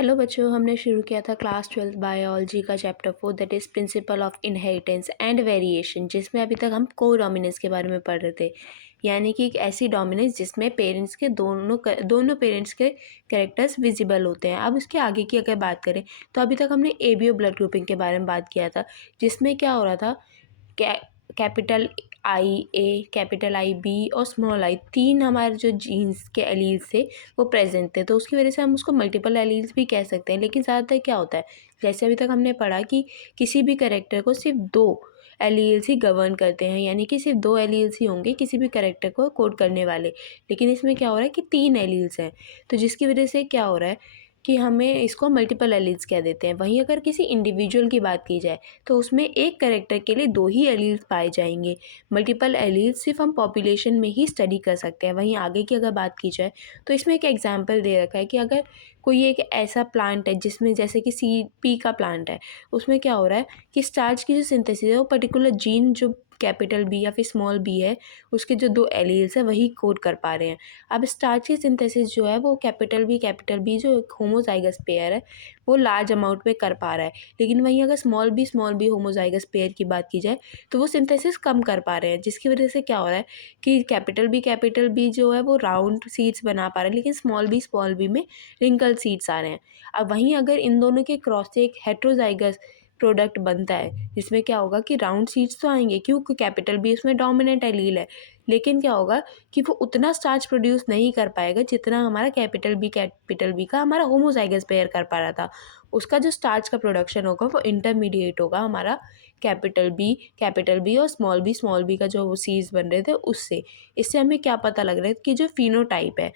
Hello बच्चों, हमने शुरू किया था क्लास 12 बायोलॉजी का chapter 4 that is principle of inheritance and variation, जिसमें अभी तक हम को डोमिनेंस के बारे में पढ़ रहे थे। यानी कि एक ऐसी डोमिनेंस जिसमें पेरेंट्स के दोनों पेरेंट्स के कैरेक्टर्स विजिबल होते हैं। अब उसके आगे की अगर बात करें तो अभी तक हमने एबीओ ब्लड ग्रुपिंग के बारे में बात किया था, जिसमें क्या हो रहा था, capital I A, capital I B और स्मॉल आई, तीन हमारे जो जीन्स के एलील्स थे वो प्रेजेंट थे, तो उसकी वजह से हम उसको मल्टीपल एलील्स भी कह सकते हैं। लेकिन ज़्यादातर क्या होता है, जैसे अभी तक हमने पढ़ा कि किसी भी कैरेक्टर को सिर्फ दो एलील्स ही गवर्न करते हैं, यानी कि सिर्फ दो एलील्स ही होंगे किसी भी कैरेक्टर को कोड करने वाले। लेकिन इसमें क्या हो रहा है कि तीन एलील्स हैं, तो जिसकी वजह से क्या हो रहा है कि हमें इसको मल्टीपल एलील्स कह देते हैं। वहीं अगर किसी इंडिविजुअल की बात की जाए तो उसमें एक कैरेक्टर के लिए दो ही एलील्स पाए जाएंगे। मल्टीपल एलील्स सिर्फ हम पॉपुलेशन में ही स्टडी कर सकते हैं। वहीं आगे की अगर बात की जाए तो इसमें एक एग्जांपल दे रखा है कि अगर कोई एक ऐसा प्लांट है जिसमें जैसे कि पी का प्लांट है, उसमें क्या हो रहा है कि स्टार्च की जो सिंथेसिस है वो पर्टिकुलर जीन जो कैपिटल बी या फिर स्मॉल बी है उसके जो दो एलील्स है वही कोड कर पा रहे हैं। अब स्टार्च की सिंथेसिस जो है वो कैपिटल बी जो एक होमोजाइगस पेयर है वो लार्ज अमाउंट में कर पा रहा है। लेकिन वहीं अगर स्मॉल बी होमोजाइगस पेयर की बात की जाए तो वो सिंथेसिस कम कर पा रहे हैं, जिसकी वजह से क्या हो रहा है कि कैपिटल बी जो है वो राउंड सीड्स बना पा रहे हैं, लेकिन स्मॉल बी में रिंकल सीड्स आ रहे हैं। अब वहीं अगर इन दोनों के क्रॉस से एक हेट्रोजाइगस प्रोडक्ट बनता है जिसमें क्या होगा कि राउंड सीड्स तो आएंगे क्योंकि कैपिटल बी उसमें डोमिनेंट एलील है, लेकिन क्या होगा कि वो उतना स्टार्च प्रोड्यूस नहीं कर पाएगा जितना हमारा कैपिटल बी का हमारा होमोजाइगस पेयर कर पा रहा था। उसका जो स्टार्च का प्रोडक्शन होगा वो इंटरमीडिएट होगा हमारा कैपिटल बी और स्मॉल बी का जो वो सीड्स बन रहे थे उससे। इससे हमें क्या पता लग रहा है कि जो फिनोटाइप है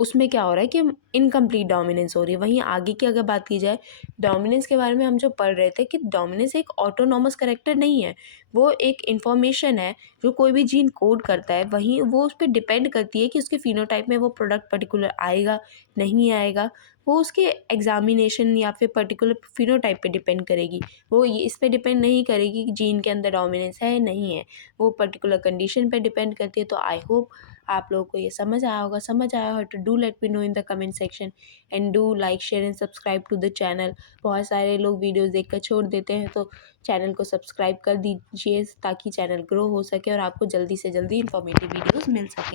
उसमें क्या हो रहा है कि इनकम्प्लीट डोमिनेंस हो रही है। वहीं आगे की अगर बात की जाए डोमिनेंस के बारे में, हम जो पढ़ रहे थे कि डोमिनेंस एक ऑटोनॉमस कैरेक्टर नहीं है, वो एक इन्फॉर्मेशन है जो कोई भी जीन कोड करता है। वहीं वो उस पर डिपेंड करती है कि उसके फिनोटाइप में वो प्रोडक्ट पर्टिकुलर आएगा नहीं आएगा, वो उसके एग्जामिनेशन या फिर पर्टिकुलर फिनोटाइप पे डिपेंड करेगी। वो ये इस पे डिपेंड नहीं करेगी कि जीन के अंदर डोमिनेंस है नहीं है, वो पर्टिकुलर कंडीशन पे डिपेंड करती है। तो आई होप आप लोगों को ये समझ आया हो तो do let me know in the comment section and do like share and subscribe to the channel. बहुत सारे लोग वीडियोस देखकर छोड़ देते हैं, तो चैनल को सब्सक्राइब कर दीजिए ताकि चैनल ग्रो हो सके और आपको जल्दी से जल्दी इन्फॉर्मेटिव वीडियोस मिल सके।